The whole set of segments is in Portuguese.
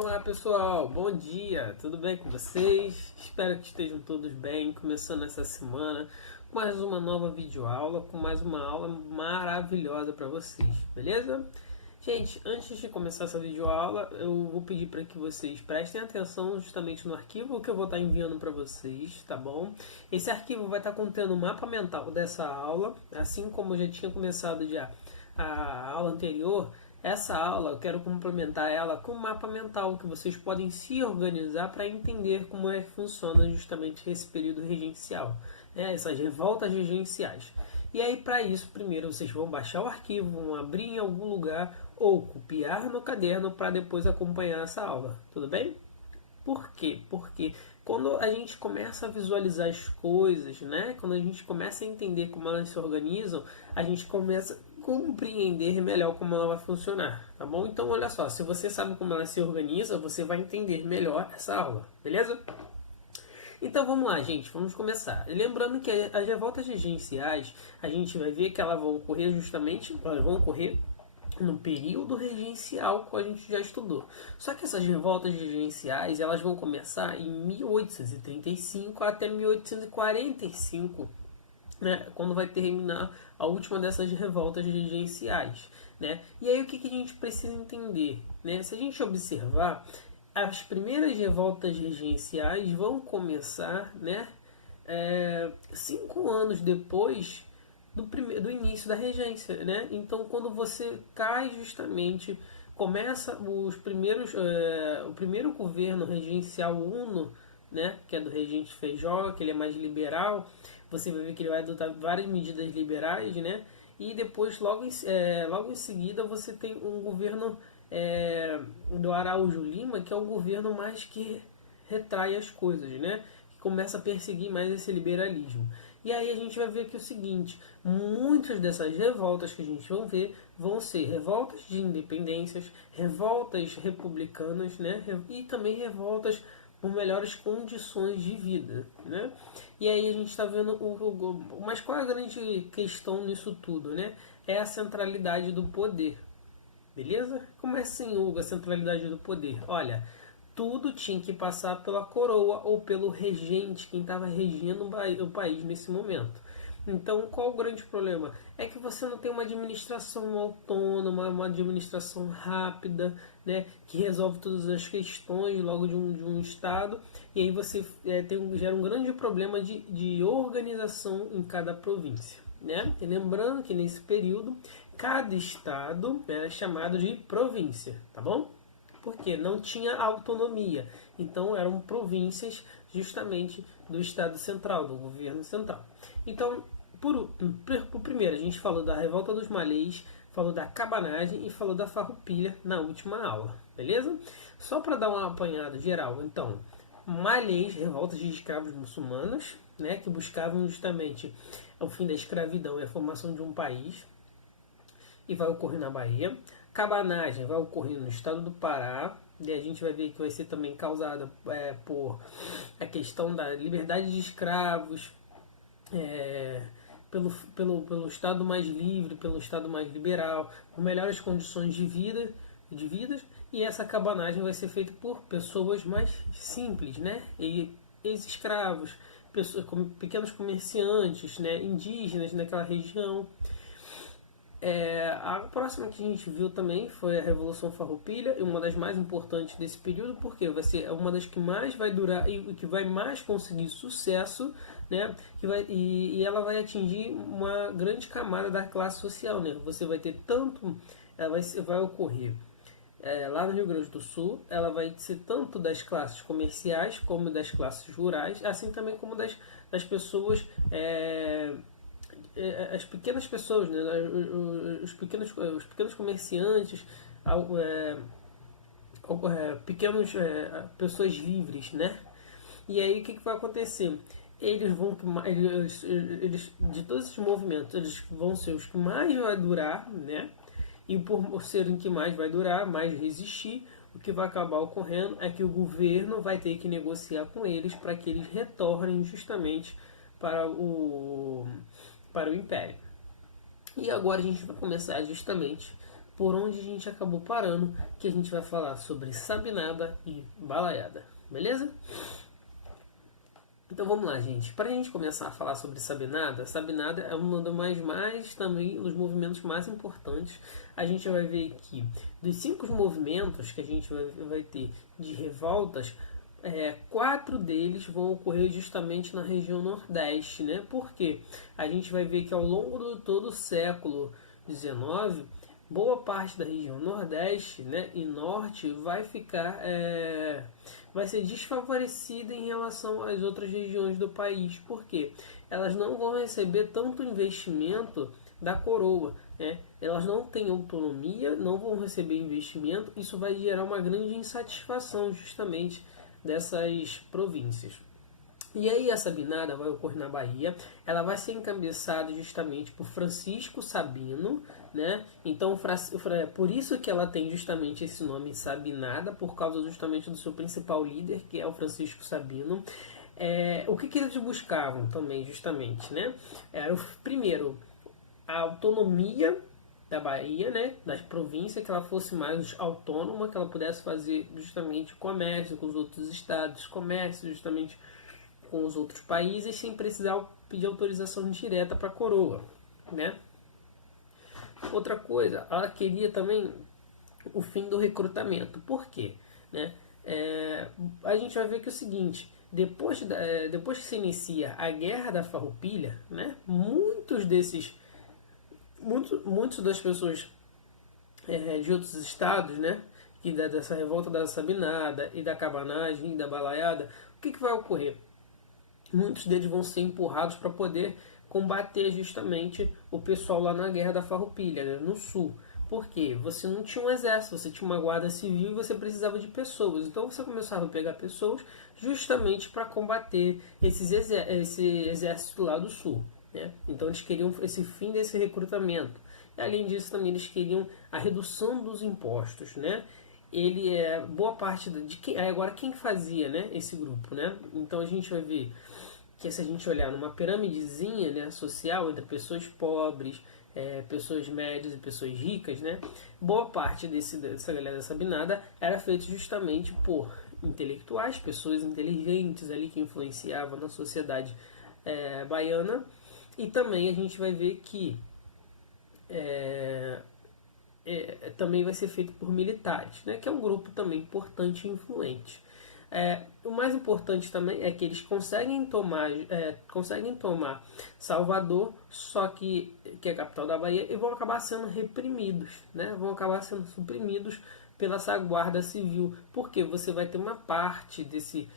Olá pessoal, bom dia, tudo bem com vocês? Espero que estejam todos bem, começando essa semana com mais uma nova videoaula, com mais uma aula maravilhosa para vocês, beleza? Gente, antes de começar essa videoaula, eu vou pedir para que vocês prestem atenção justamente no arquivo que eu vou estar enviando para vocês, tá bom? Esse arquivo vai estar contendo o mapa mental dessa aula, assim como eu já tinha começado a aula anterior. Essa aula eu quero complementar ela com um mapa mental que vocês podem se organizar para entender como é que funciona justamente esse período regencial, né? Essas revoltas regenciais. E aí, para isso, primeiro vocês vão baixar o arquivo, vão abrir em algum lugar ou copiar no caderno para depois acompanhar essa aula, tudo bem? Por quê? Porque quando a gente começa a visualizar as coisas, né? Quando a gente começa a entender como elas se organizam, a gente começa a compreender melhor como ela vai funcionar, tá bom? Então, olha só, se você sabe como ela se organiza, você vai entender melhor essa aula, beleza? Então vamos lá, gente, vamos começar. Lembrando que as revoltas regenciais, a gente vai ver que elas vão ocorrer no período regencial que a gente já estudou. Só que essas revoltas regenciais, elas vão começar em 1835 até 1845, né, quando vai terminar a última dessas revoltas regenciais, né? E aí o que a gente precisa entender, né? Se a gente observar, as primeiras revoltas regenciais vão começar, né, 5 anos depois do início da regência, né? Então, quando você cai justamente, começa o primeiro governo regencial uno, né? Que é do regente Feijó, que ele é mais liberal. Você vai ver que ele vai adotar várias medidas liberais, né? E depois, logo em seguida, você tem um governo do Araújo Lima, que é o governo mais que retrai as coisas, né? Que começa a perseguir mais esse liberalismo. E aí a gente vai ver que é o seguinte, muitas dessas revoltas que a gente vai ver vão ser revoltas de independências, revoltas republicanas, né? E também revoltas por melhores condições de vida, né? E aí a gente está vendo mas qual é a grande questão nisso tudo, né? É a centralidade do poder. Beleza? Como é assim, Hugo, a centralidade do poder? Olha, tudo tinha que passar pela coroa ou pelo regente, quem estava regendo o país nesse momento. Então, qual o grande problema? É que você não tem uma administração autônoma, uma administração rápida, né, que resolve todas as questões logo de um Estado, e aí você gera um grande problema de organização em cada província. Né? E lembrando que nesse período, cada Estado era chamado de província, tá bom? Porque não tinha autonomia. Então eram províncias justamente do Estado Central, do governo central. Então, por primeiro, a gente falou da Revolta dos Malês, falou da cabanagem e falou da farroupilha na última aula, beleza? Só para dar uma apanhada geral, então, Malês, revoltas de escravos muçulmanos, né, que buscavam justamente o fim da escravidão e a formação de um país, e vai ocorrer na Bahia. Cabanagem vai ocorrer no estado do Pará, e a gente vai ver que vai ser também causada por a questão da liberdade de escravos, pelo estado mais livre, pelo estado mais liberal, com melhores condições de vidas, e essa cabanagem vai ser feita por pessoas mais simples, né? E ex-escravos, pequenos comerciantes, né? Indígenas naquela região. A próxima que a gente viu também foi a Revolução Farroupilha, e uma das mais importantes desse período, porque vai ser uma das que mais vai durar e que vai mais conseguir sucesso, né? E ela vai atingir uma grande camada da classe social, né? Você vai ter tanto, ela vai ocorrer lá no Rio Grande do Sul, ela vai ser tanto das classes comerciais como das classes rurais, assim também como das pessoas as pequenas pessoas, né, os pequenos comerciantes, pequenos pessoas livres, né? E aí o que vai acontecer? Eles de todos esses movimentos, eles vão ser os que mais vai durar, né? E por serem que mais vai durar, mais resistir, o que vai acabar ocorrendo é que o governo vai ter que negociar com eles para que eles retornem justamente para o Império. E agora a gente vai começar justamente por onde a gente acabou parando, que a gente vai falar sobre sabinada e balaiada, beleza? Então vamos lá, gente. Para a gente começar a falar sobre sabinada, sabinada é uma das mais também dos movimentos mais importantes. A gente vai ver que dos 5 movimentos que a gente vai ter de revoltas, 4 deles vão ocorrer justamente na região Nordeste, né? Porque a gente vai ver que ao longo de todo o século XIX, boa parte da região Nordeste, né, e Norte vai ficar vai ser desfavorecida em relação às outras regiões do país, porque elas não vão receber tanto investimento da coroa, né? Elas não têm autonomia, não vão receber investimento, isso vai gerar uma grande insatisfação justamente dessas províncias. E aí a Sabinada vai ocorrer na Bahia, ela vai ser encabeçada justamente por Francisco Sabino, né? Então por isso que ela tem justamente esse nome Sabinada, por causa justamente do seu principal líder, que é o Francisco Sabino. O que eles buscavam também justamente, né? Era primeiro a autonomia da Bahia, né, das províncias, que ela fosse mais autônoma, que ela pudesse fazer justamente comércio com os outros estados, comércio justamente com os outros países, sem precisar pedir autorização direta para a coroa, né? Outra coisa, ela queria também o fim do recrutamento. Por quê? Né? A gente vai ver que é o seguinte, depois que se inicia a Guerra da Farroupilha, né, muitas das pessoas de outros estados, né, que dessa revolta da Sabinada e da cabanagem e da balaiada, o que vai ocorrer? Muitos deles vão ser empurrados para poder combater justamente o pessoal lá na Guerra da Farroupilha, né, no sul. Por quê? Você não tinha um exército, você tinha uma guarda civil e você precisava de pessoas. Então você começava a pegar pessoas justamente para combater esse exército lá do sul, né? Então eles queriam esse fim desse recrutamento. E além disso também eles queriam a redução dos impostos, né? Boa parte de quem agora quem fazia, né, esse grupo, né? Então a gente vai ver que se a gente olhar numa piramidezinha, né, social entre pessoas pobres, pessoas médias e pessoas ricas, né, boa parte dessa galera da Sabinada era feita justamente por intelectuais, pessoas inteligentes ali que influenciavam na sociedade baiana. E também a gente vai ver que também vai ser feito por militares, né, que é um grupo também importante e influente. O mais importante também é que eles conseguem tomar Salvador, só que é a capital da Bahia, e vão acabar sendo reprimidos, né? Vão acabar sendo suprimidos pela essa guarda civil, porque você vai ter uma parte desses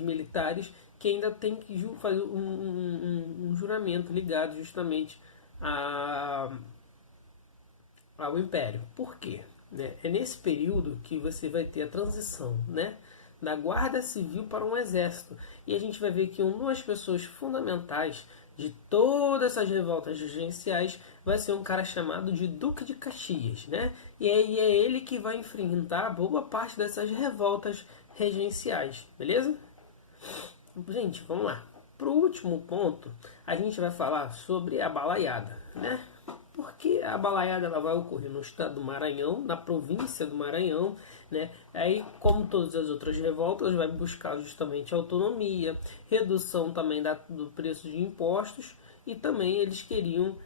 militares que ainda tem que fazer um juramento ligado justamente ao Império. Por quê? É nesse período que você vai ter a transição, né, da guarda civil para um exército. E a gente vai ver que uma das pessoas fundamentais de todas essas revoltas regenciais vai ser um cara chamado de Duque de Caxias, né? E aí é ele que vai enfrentar boa parte dessas revoltas regenciais, beleza? Gente, vamos lá. Para o último ponto, a gente vai falar sobre a balaiada, né? Porque a balaiada ela vai ocorrer no estado do Maranhão, na província do Maranhão, né? Aí, como todas as outras revoltas, vai buscar justamente autonomia, redução também do preço de impostos, e também eles queriam,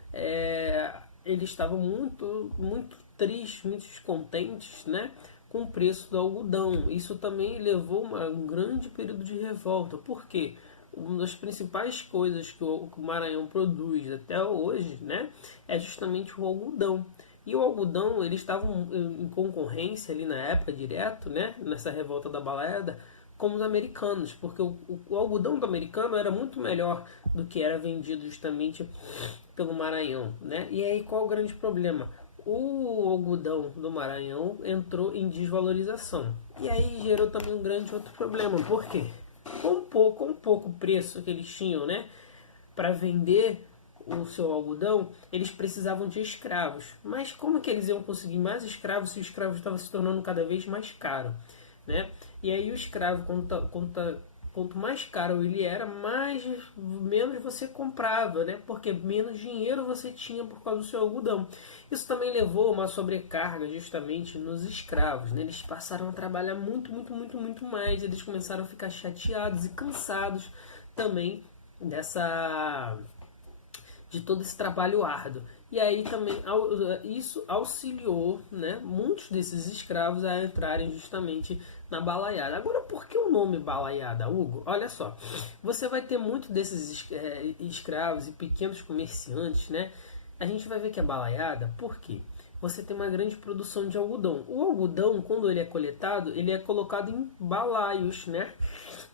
eles estavam muito tristes, muito descontentes, né, com o preço do algodão. Isso também levou um grande período de revolta. Por quê? Uma das principais coisas que o Maranhão produz até hoje, né, é justamente o algodão. E o algodão, eles estavam em concorrência ali na época, direto, né, nessa revolta da balaiada, com os americanos, porque o algodão do americano era muito melhor do que era vendido justamente pelo Maranhão, né? E aí qual o grande problema? O algodão do Maranhão entrou em desvalorização. E aí gerou também um grande outro problema. Por quê? Com pouco preço que eles tinham, né, para vender o seu algodão, eles precisavam de escravos. Mas como que eles iam conseguir mais escravos se o escravo estava se tornando cada vez mais caro, né? E aí o escravo, quando quanto mais caro ele era, menos você comprava, né? Porque menos dinheiro você tinha por causa do seu algodão. Isso também levou a uma sobrecarga justamente nos escravos, né? Eles passaram a trabalhar muito mais. Eles começaram a ficar chateados e cansados também de todo esse trabalho árduo. E aí também isso auxiliou, né, muitos desses escravos a entrarem justamente na balaiada. Agora, por que o nome balaiada, Hugo? Olha só, você vai ter muito desses escravos e pequenos comerciantes, né? A gente vai ver que a balaiada, por quê? Você tem uma grande produção de algodão. O algodão, quando ele é coletado, ele é colocado em balaios, né?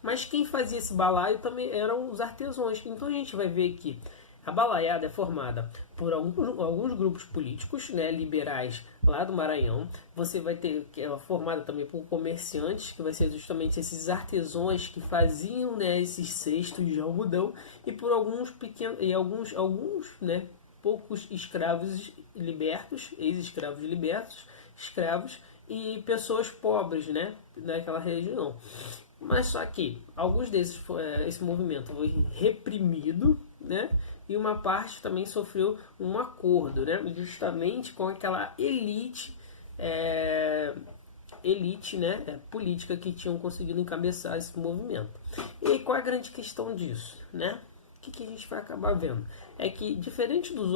Mas quem fazia esse balaio também eram os artesãos. Então a gente vai ver que a balaiada é formada por alguns grupos políticos, né, liberais lá do Maranhão. Você vai ter que é formada também por comerciantes, que vai ser justamente esses artesãos que faziam, né, esses cestos de algodão, e por alguns pequenos e alguns né, poucos escravos libertos, ex-escravos libertos, escravos e pessoas pobres, né, daquela região. Mas só que alguns desses esse movimento foi reprimido, né? E uma parte também sofreu um acordo, né? Justamente com aquela elite, né? Política que tinham conseguido encabeçar esse movimento. E qual é a grande questão disso, né? O que a gente vai acabar vendo? É que diferente dos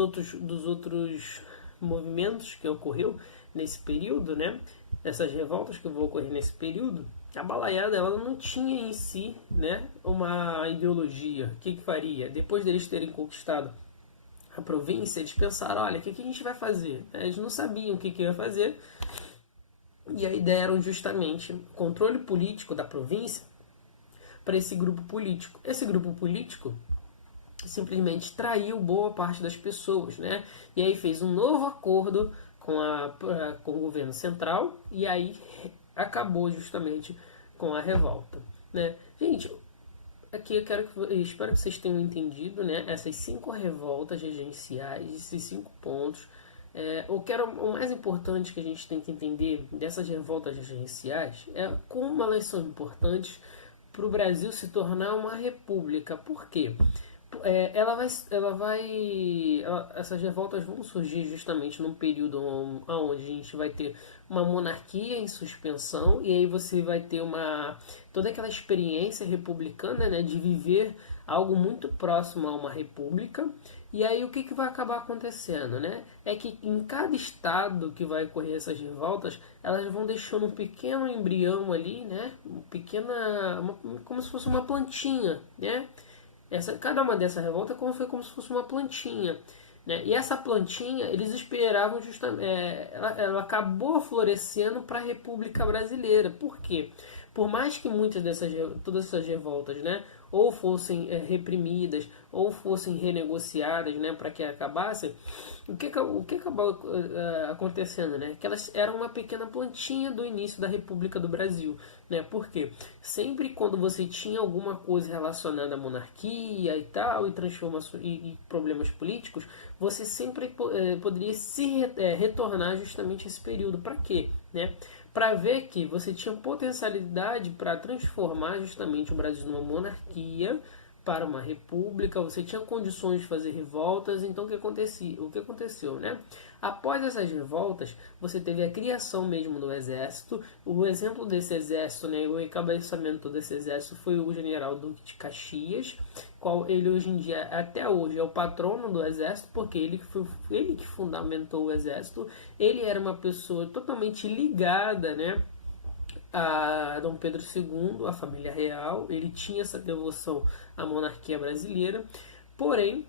outros movimentos que ocorreu nesse período, né? Essas revoltas que vão ocorrer nesse período, a balaiada ela não tinha em si, né, uma ideologia. O que faria? Depois deles terem conquistado a província, eles pensaram, olha, o que a gente vai fazer? Eles não sabiam o que ia fazer. E aí deram justamente controle político da província para esse grupo político. Esse grupo político simplesmente traiu boa parte das pessoas, né? E aí fez um novo acordo com o governo central e aí acabou justamente com a revolta, né? Gente, aqui eu espero que vocês tenham entendido, né? Essas 5 revoltas regenciais, esses 5 pontos. O mais importante que a gente tem que entender dessas revoltas regenciais é como elas são importantes para o Brasil se tornar uma república. Por quê? Essas revoltas vão surgir justamente num período onde a gente vai ter uma monarquia em suspensão e aí você vai ter toda aquela experiência republicana, né, de viver algo muito próximo a uma república. E aí o que vai acabar acontecendo, né? É que em cada estado que vai ocorrer essas revoltas, elas vão deixando um pequeno embrião ali, né? Como se fosse uma plantinha, né? Cada uma dessa revolta foi como se fosse uma plantinha, né? E essa plantinha, eles esperavam justamente, ela acabou florescendo para a República Brasileira. Por quê? Por mais que todas essas revoltas, né, ou fossem reprimidas, ou fossem renegociadas, né, para que acabassem, o que acabou acontecendo, né? Que elas eram uma pequena plantinha do início da República do Brasil, né? Porque sempre quando você tinha alguma coisa relacionada à monarquia e tal, e transformações e problemas políticos, você sempre poderia retornar justamente a esse período. Para quê, né? Para ver que você tinha potencialidade para transformar justamente o Brasil numa monarquia para uma república, você tinha condições de fazer revoltas. Então o que aconteceu, né? Após essas revoltas, você teve a criação mesmo do exército. O exemplo desse exército, né, o encabeçamento desse exército foi o general Duque de Caxias, qual ele hoje em dia, até hoje, é o patrono do exército, porque ele que fundamentou o exército. Ele era uma pessoa totalmente ligada, né, a Dom Pedro II, a família real. Ele tinha essa devoção à monarquia brasileira, porém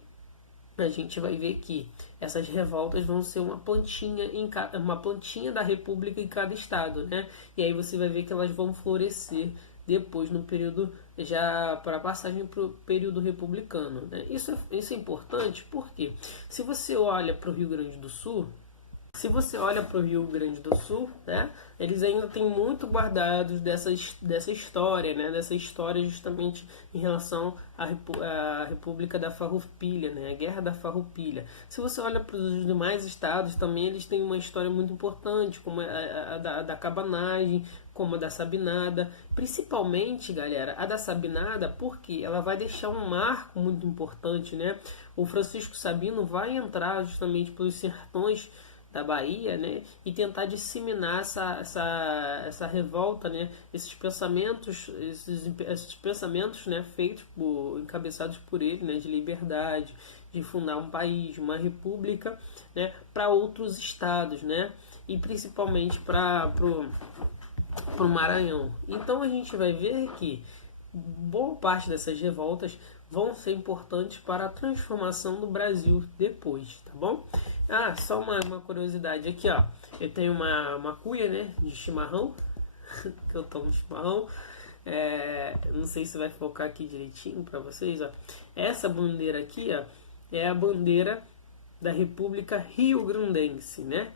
a gente vai ver que essas revoltas vão ser uma plantinha da república em cada estado, né? E aí você vai ver que elas vão florescer depois no período já para a passagem para o período republicano, né? Isso é importante porque se você olha para o Rio Grande do Sul, Se você olha para o Rio Grande do Sul, né, eles ainda têm muito guardados dessa história, né, dessa história justamente em relação à República da Farroupilha, né, a Guerra da Farroupilha. Se você olha para os demais estados, também eles têm uma história muito importante, como a da cabanagem, como a da Sabinada. Principalmente, galera, a da Sabinada, porque ela vai deixar um marco muito importante, né? O Francisco Sabino vai entrar justamente pelos sertões da Bahia, né, e tentar disseminar essa revolta, né, esses pensamentos, né, feitos encabeçados por ele, né, de liberdade, de fundar um país, uma república, né, para outros estados, né, e principalmente para o Maranhão. Então a gente vai ver que boa parte dessas revoltas vão ser importantes para a transformação do Brasil depois, tá bom? Ah, só uma curiosidade aqui, ó. Eu tenho uma cuia, né, de chimarrão, que eu tomo chimarrão. Não sei se vai focar aqui direitinho para vocês, ó. Essa bandeira aqui, ó, é a bandeira da República Rio-Grandense, né?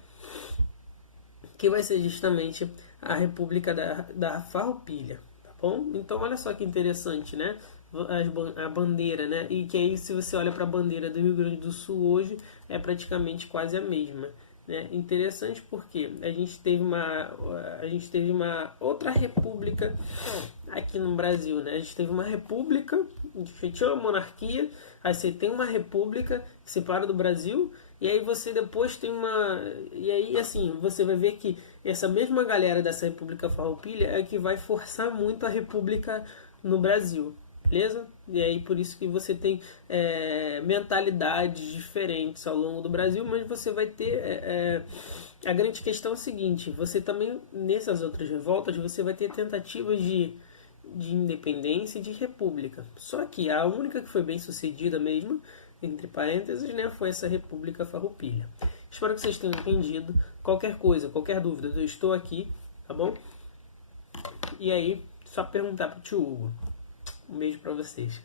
Que vai ser justamente a República da Farroupilha, tá bom? Então olha só que interessante, né? A bandeira, né? E que aí se você olha para a bandeira do Rio Grande do Sul hoje é praticamente quase a mesma, né? Interessante porque a gente teve uma outra república aqui no Brasil, né? A gente teve uma república, a gente tinha uma monarquia, aí você tem uma república que separa do Brasil. E aí você depois tem e aí assim, você vai ver que essa mesma galera dessa República Farroupilha é que vai forçar muito a República no Brasil, beleza? E aí por isso que você tem mentalidades diferentes ao longo do Brasil, mas você vai ter... a grande questão é a seguinte, você também, nessas outras revoltas, você vai ter tentativas de independência e de república. Só que a única que foi bem sucedida mesmo, entre parênteses, né, foi essa República Farroupilha. Espero que vocês tenham entendido. Qualquer coisa, qualquer dúvida, eu estou aqui, tá bom? E aí, só perguntar pro tio Hugo. Um beijo pra vocês.